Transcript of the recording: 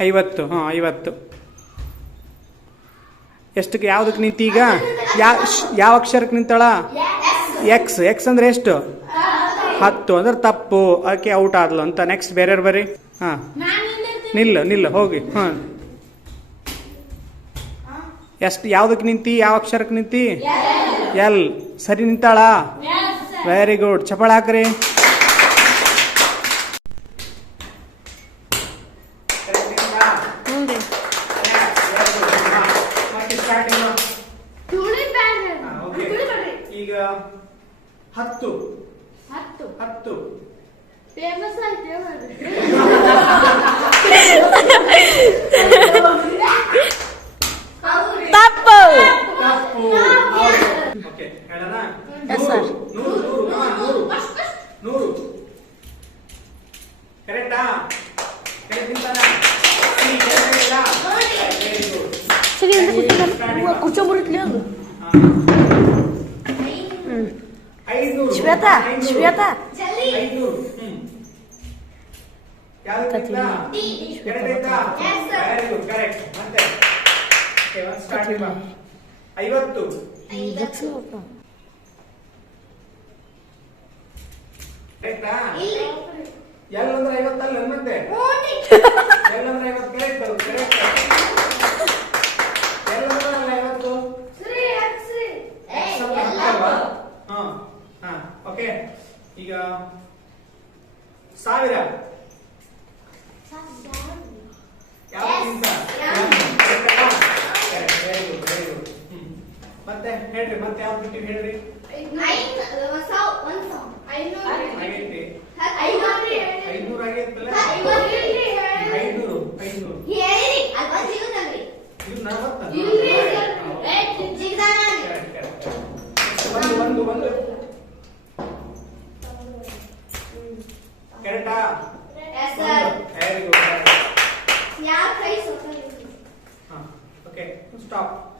ಐವತ್ತು ಹಾಂ ಐವತ್ತು. ಎಷ್ಟಕ್ಕೆ ಯಾವುದಕ್ಕೆ ನಿಂತೀಗ? ಈಗ ಯಾವ ಯಾವ ಅಕ್ಷರಕ್ಕೆ ನಿಂತಾಳ? ಎಕ್ಸ್ ಎಕ್ಸ್ ಅಂದ್ರೆ ಎಷ್ಟು? ಹತ್ತು ಅಂದ್ರೆ ತಪ್ಪು. ಅದಕ್ಕೆ ಔಟ್ ಆದ್ಲು ಅಂತ. ನೆಕ್ಸ್ಟ್ ಬೇರೆಯವ್ರು ಬರ್ರಿ. ಹಾಂ. ನಿಲ್ಲ ನಿಲ್ಲ ಹೋಗಿ. ಹಾಂ. ಎಷ್ಟು ಯಾವುದಕ್ಕೆ ನಿಂತಿ? ಯಾವ ಅಕ್ಷರಕ್ಕೆ ನಿಂತಿ? ಎಲ್ ಸರಿ ನಿಂತಾಳ? ವೆರಿ ಗುಡ್ ಚಪ್ಪಾಳ ಹಾಕ್ರಿ. ಹ್ಞೂ ರೀ ಈಗ ಹತ್ತು ಹತ್ತು ಫೇಮಸ್ ಆಯ್ತು ತಪ್ಪು ತಪ್ಪು ಓಕೆ ಹೇಳೋಣ Yes, sir. ನೂರು ನೂರು ನೂರು ಹಾ, ನೂರು ಒಂದು ಸ್ಟಾರ್ಟ್ ನಿಮ್ಮ ಐವತ್ತು ಇದಕ್ಕೆ ಸ್ವಲ್ಪ ಕರೆಕ್ಟಾ ಎಲ್ ಅಂದ್ರೆ ಐವತ್ತಲ್ಲ ಮತ್ತೆ ಸಾವಿರ. ಮತ್ತೆ ಹೇಳ್ರಿ ಮತ್ತೆ ಯಾವ್ದು ಬಿಟ್ಟಿವಿ ಹೇಳ್ರಿ? ಐನೂರ ಐನೂರು ಐನೂರು ಇದು ನಲವತ್ತ ಒಂದು ಒಂದು. Correct, ah? Yes, sir. Very good. Yeah, okay, stop.